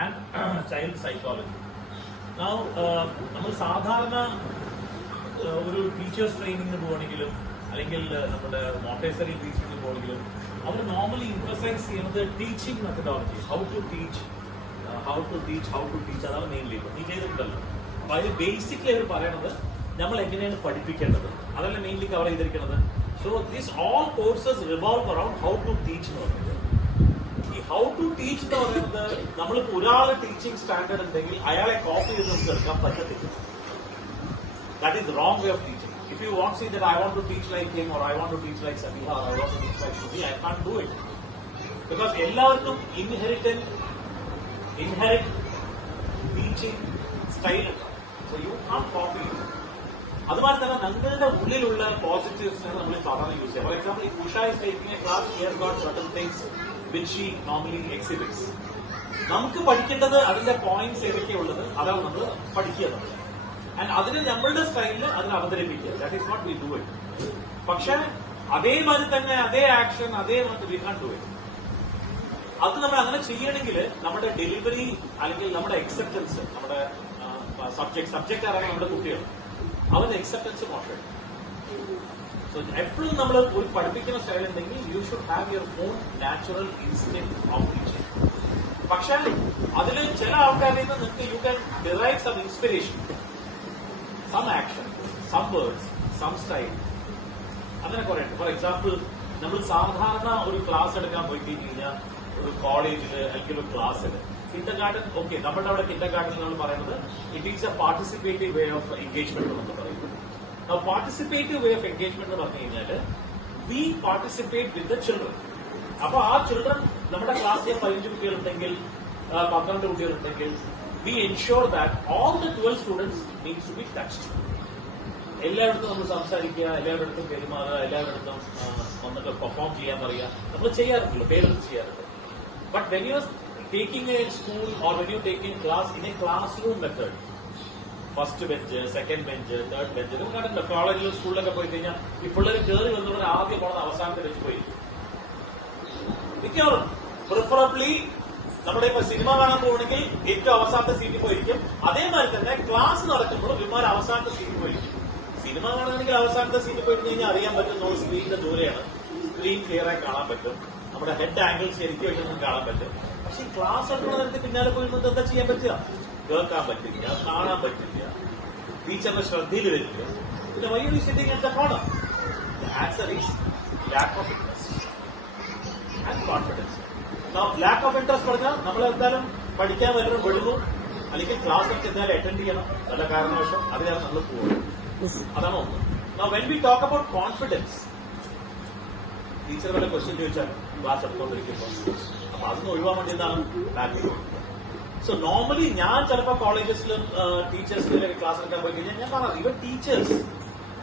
and child psychology. Now, നമ്മൾ സാധാരണ ഒരു ടീച്ചേഴ്സ് ട്രെയിനിങ്ങിന് പോകണമെങ്കിലും അല്ലെങ്കിൽ നമ്മുടെ മോണ്ടേസറി ടീച്ചിങ്ങിന് പോകണമെങ്കിലും അവർ നോർമലി ഇംഫസൈസ് ചെയ്യുന്നത് teaching methodology, how to teach അതാണ് മെയിൻലി. നീ ചെയ്തിട്ടുണ്ടല്ലോ. അപ്പൊ അതിൽ ബേസിക്കലി അവർ പറയണത് നമ്മൾ എങ്ങനെയാണ് പഠിപ്പിക്കേണ്ടത്, അതല്ല മെയിൻലി കവർ ചെയ്തിരിക്കുന്നത്. So this all courses revolve around how to teach എന്ന് പറയുന്നത്. ഈ ഹൗ ടു ടീച്ച് എന്ന് പറയുന്നത് നമ്മളിപ്പോ ഒരാള് ടീച്ചിങ് സ്റ്റാൻഡേർഡ് ഉണ്ടെങ്കിൽ അയാളെ കോപ്പി ചെയ്ത് നമുക്ക് എടുക്കാൻ പറ്റത്തില്ല. That is the wrong way of teaching. If you want to say that I want to teach like him, or I want to teach like Samiha, or I want to teach like Shruti, I can't do it. Because എല്ലാവർക്കും inherent teaching style ഉണ്ട്. So you can't copy it. അതുപോലെ തന്നെ നിങ്ങളുടെ ഉള്ളിലുള്ള പോസിറ്റീവ്സിനെ നമ്മൾ സാധാരണ use ചെയ്യാം. For example, if Usha is taking a class, she has got certain things which she normally exhibits. നമുക്ക് പഠിക്കേണ്ടത് അതിന്റെ പോയിന്റ്സ് ഏതൊക്കെയുള്ളത് അതാണ് നമ്മൾ പഠിക്കുക. ആൻഡ് അതിന് നമ്മളുടെ സ്റ്റൈലിൽ അതിനെ അവതരിപ്പിക്കുക. That is not we do it. പക്ഷെ അതേമാതിരി തന്നെ അതേ ആക്ഷൻ അതേമാതിരി വി കാൻ ഡു ഇറ്റ്. അത് നമ്മൾ അങ്ങനെ ചെയ്യണമെങ്കിൽ നമ്മുടെ ഡെലിവറി അല്ലെങ്കിൽ നമ്മുടെ അക്സെപ്റ്റൻസ്, നമ്മുടെ സബ്ജക്ട് ആരാണ് നമ്മുടെ കുട്ടികൾ, അവരുടെ അക്സെപ്റ്റൻസ് നോക്കണം. സോ എപ്പോഴും നമ്മൾ ഒരു പഠിപ്പിക്കുന്ന സ്റ്റൈൽ ഉണ്ടെങ്കിൽ you should have your own natural instinct of teaching. പക്ഷെ അതിൽ ചില ആൾക്കാരിൽ നിന്ന് നിങ്ങൾക്ക് you can derive some inspiration, some action, some words, some style. അങ്ങനെ കുറെ ഉണ്ട്. ഫോർ എക്സാമ്പിൾ, നമ്മൾ സാധാരണ ഒരു ക്ലാസ് എടുക്കാൻ പോയി കഴിഞ്ഞാൽ ഒരു കോളേജിൽ അല്ലെങ്കിൽ ഒരു ക്ലാസ്സിൽ കിൻഡർ ഗാർഡൻ, ഓക്കെ, നമ്മുടെ അവിടെ കിൻഡർ ഗാർഡൻ നമ്മൾ പറയുന്നത് it is a participative way of engagement എന്ന് പറയുന്നത്. പാർട്ടിസിപ്പേറ്റീവ് വേ ഓഫ് എൻഗേജ്മെന്റ് എന്ന് പറഞ്ഞു കഴിഞ്ഞാൽ we participate with the children. അപ്പൊ ആ ചിൽഡ്രൻ നമ്മുടെ ക്ലാസ്സിൽ 15 കുട്ടികളുണ്ടെങ്കിൽ 12 കുട്ടികളുണ്ടെങ്കിൽ we ensure that all the 12 students needs to be touched. എല്ലായിടത്തും നമ്മൾ സംസാരിക്കുക, എല്ലാവരുടെ പെരുമാറുക, എല്ലാവരുടെ വന്നിട്ട് പെർഫോം ചെയ്യാൻ പറയുക, നമ്മൾ ചെയ്യാറുണ്ടല്ലോ, പേരൻസ് ചെയ്യാറുണ്ട്. But when you are taking A school or when you taking class in A class room method, first bench, second bench, third bench, നിങ്ങൾ കണ്ടിട്ടുണ്ടോ കോളേജിലും സ്കൂളിലൊക്കെ പോയി കഴിഞ്ഞാൽ ഈ പിള്ളേർ കയറി വന്നവർ ആദ്യം പോണത് അവസാനത്തെ ബെഞ്ച് പോയി മിക്കവാറും. പ്രിഫറബ്ലി നമ്മുടെ ഇപ്പൊ സിനിമ കാണാൻ പോകണമെങ്കിൽ ഏറ്റവും അവസാനത്തെ സീറ്റിൽ പോയിരിക്കും. അതേമാതിരി തന്നെ ക്ലാസ് നടക്കുമ്പോൾ വിമാനം അവസാനത്തെ സീറ്റിൽ പോയിരിക്കും. സിനിമ കാണണമെങ്കിൽ അവസാനത്തെ സീറ്റിൽ പോയിട്ട് കഴിഞ്ഞാൽ അറിയാൻ പറ്റും നമ്മൾ സ്ക്രീനിന്റെ ദൂരെയാണ്, സ്ക്രീൻ ക്ലിയർ ആയി കാണാൻ പറ്റും, നമ്മുടെ ഹെഡ് ആംഗിൾ ശരിക്കും വെച്ചൊന്നും കാണാൻ പറ്റും. പക്ഷെ ഈ ക്ലാസ് എടുക്കുന്ന നേരത്തെ പിന്നാലെ പോയി എന്താ ചെയ്യാൻ പറ്റുക? കേൾക്കാൻ പറ്റില്ല, കാണാൻ പറ്റില്ല, ടീച്ചറിന്റെ ശ്രദ്ധയിൽ വരില്ല. പിന്നെ why you sitting at the corner? The answer is lack of interest and confidence. Lack of interest പറഞ്ഞാൽ നമ്മൾ എന്തായാലും പഠിക്കാൻ വല്ലതും വിടുന്നു, അല്ലെങ്കിൽ ക്ലാസ് ഒക്കെ എന്തായാലും അറ്റൻഡ് ചെയ്യണം, നല്ല കാരണവശം അതിലാണ് നമ്മൾ പോകുന്നത്. അതാണ് ഒന്ന്. When we talk about confidence, teacher വല്ല ക്വസ്റ്റ്യൻ ചോദിച്ചാൽ ക്ലാസ് എടുത്തുകൊണ്ടിരിക്കുമ്പോൾ അപ്പൊ അതൊന്നും ഒഴിവാൻ വേണ്ടി എന്താണ് ബാക്കിൽ. സോ നോർമലി ഞാൻ ചിലപ്പോൾ കോളേജസിലും ടീച്ചേഴ്സിലൊക്കെ ക്ലാസ് എടുക്കാൻ പോയി കഴിഞ്ഞാൽ ഞാൻ പറയാം, even teachers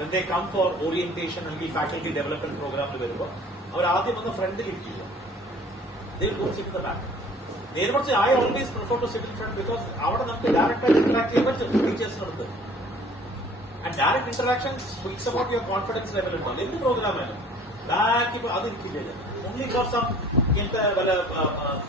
when they come for orientation അല്ലെങ്കിൽ ഫാക്കൽറ്റി ഡെവലപ്മെന്റ് പ്രോഗ്രാമിൽ വരുമ്പോൾ അവർ ആദ്യം വന്ന് ഫ്രണ്ടിൽ ഇരിക്കില്ല. They will go sit in the back. നേരെ മറിച്ച് I always prefer to sit in front because അവിടെ നമുക്ക് ഡയറക്റ്റ് ആയിട്ട് ഇന്ററാക്ട് ചെയ്യാൻ പറ്റും ടീച്ചേഴ്സിനടുത്ത്. And direct interaction speaks about your confidence level ഉണ്ടാവും. എന്ത് പ്രോഗ്രാമാണ് ബാക്ക് ഇപ്പൊ അത് എനിക്കില്ല. ഓൺലി ഫോർ സം ഇങ്ങനത്തെ വല്ല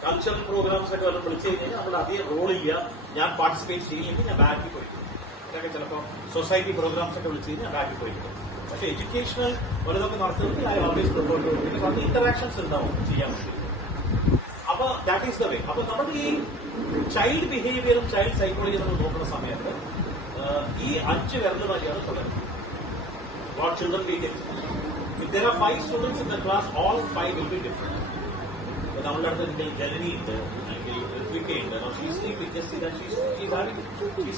കൾച്ചറൽ പ്രോഗ്രാംസ് ഒക്കെ വല്ല വിളിച്ചു കഴിഞ്ഞാൽ നമ്മൾ അധികം റോൾ ചെയ്യുക, ഞാൻ പാർട്ടിസിപ്പേറ്റ് ചെയ്യില്ലെങ്കിൽ ഞാൻ ബാക്കിൽ പോയിരിക്കും. ഇതൊക്കെ ചിലപ്പോൾ സൊസൈറ്റി പ്രോഗ്രാംസ് ഒക്കെ വിളിച്ചു കഴിഞ്ഞാൽ ബാക്കിൽ പോയിരിക്കും. പക്ഷെ എഡ്യൂക്കേഷണൽ വലുതൊക്കെ നടത്തുന്നത് I always prefer to because അത് ഇന്ററാക്ഷൻസ് ഉണ്ടാവും ചെയ്യാൻ വേണ്ടി. അപ്പൊ ദാറ്റ് ഈസ് ദ വേ. അപ്പൊ നമ്മുടെ ഈ ചൈൽഡ് ബിഹേവിയറും ചൈൽഡ് സൈക്കോളജിയും നമ്മൾ നോക്കുന്ന സമയത്ത് ഈ 5 വിരലുമായാണ് തുടങ്ങുന്നത്. What children be different. If there are 5 students in the class, all 5 will be different. നമ്മളുടെ അടുത്ത് ജനനി ഉണ്ട്, അല്ലെങ്കിൽ ഋത്വികയുണ്ട്. She's sleeping. Just see that she's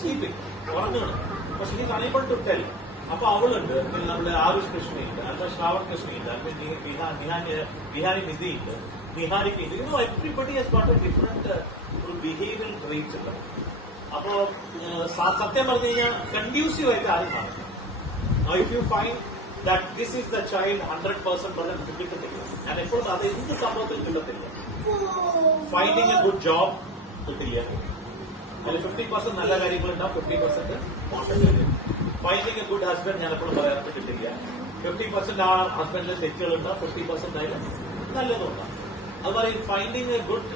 sleeping. ഉറങ്ങുകയാണ്. But she is unable to tell. അപ്പൊ അവളുണ്ട്, പിന്നെ നമ്മുടെ ആരുഷ് കൃഷ്ണയുണ്ട്, അല്ലെങ്കിൽ ശ്രാവൺ കൃഷ്ണയുണ്ട്, അല്ലെങ്കിൽ ബിഹാരി നിധിയുണ്ട്, നിഹാരിക്കുണ്ട്. Everybody has got a different ഒരു ബിഹേവിയറൽ ട്രെയ്റ്റ്സ് ഉണ്ട്. അപ്പോ സത്യം പറഞ്ഞു കഴിഞ്ഞാൽ കൺഡ്യൂസീവ് ആയിട്ട് ആരും കാണും. If you find that this is the child 100% പറഞ്ഞാൽ കിട്ടത്തില്ല. ഞാൻ എപ്പോഴും അത് എന്ത് സംഭവത്തിൽ കിട്ടത്തില്ല. ഫൈൻഡിങ് എ ഗുഡ് ജോബ് കിട്ടില്ല. അതിൽ 50% നല്ല കാര്യങ്ങളുണ്ടാവും, 50% മോശം. ഫൈൻഡിങ് എ ഗുഡ് ഹസ്ബൻഡ് ഞാൻ എപ്പോഴും പറയാറുണ്ട് കിട്ടില്ല. 50% ആ ഹസ്ബൻഡിന്റെ തെറ്റുകളുണ്ടാവും, 50% അതിൽ നല്ലതുണ്ടാവും. അതുപോലെ ഫൈൻഡിങ് എ ഗുഡ്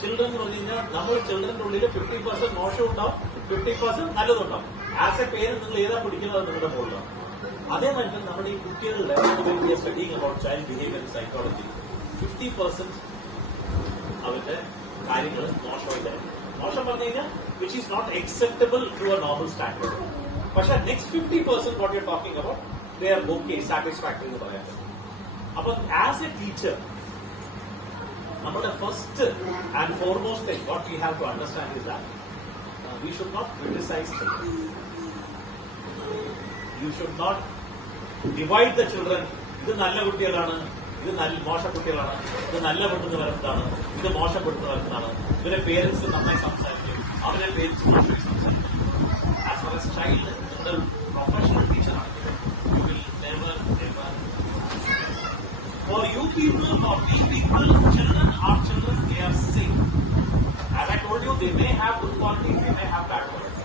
ചിൽഡ്രൻ എന്ന് പറഞ്ഞു കഴിഞ്ഞാൽ നമ്മൾ ചിൽഡ്രന്റെ ഉള്ളിൽ 50% മോശം ഉണ്ടാവും, 50% നല്ലതുണ്ടാവും. ആസ് എ പേരന്റ് നിങ്ങൾ ഏതാ പിടിക്കുന്നത് അത് നിങ്ങളുടെ മുകളിലാണ്. അതേമാതിരി നമ്മുടെ ഈ കുട്ടികളുടെ studying about child behaviour psychology 50% അവരുടെ കാര്യങ്ങൾ മോശമായിട്ടായിരിക്കും. മോശം പറഞ്ഞു കഴിഞ്ഞാൽ which is not acceptable to a normal standard. പക്ഷെ next 50% what you talking about they are okay, satisfactory എന്ന് പറയാൻ പറ്റും. അപ്പൊ ആസ് എ ടീച്ചർ നമ്മുടെ first and foremost thing what we have to understand is that we should not criticize children. You should not divide the children. ഇത് നല്ല കുട്ടികളാണ്, ഇത് മോശം കുട്ടികളാണ്, ഇത് നല്ല പെട്ടെന്ന് വരുന്നതാണ്, ഇത് മോശം പെട്ടെന്ന് വരുന്നതാണ്. ഇവരെ പേരൻസ് നന്നായി സംസാരിക്കും, അവരെ പേരൻസ് മോശമായി സംസാരിക്കും. ആസ് ഫാർ എസ് ചൈൽഡ് നിങ്ങളുടെ പ്രൊഫഷണൽ ടീച്ചറാണ്. You will never. For you people, for we people, children are children, they are sick. As I told you, they may have good qualities, they may have bad qualities.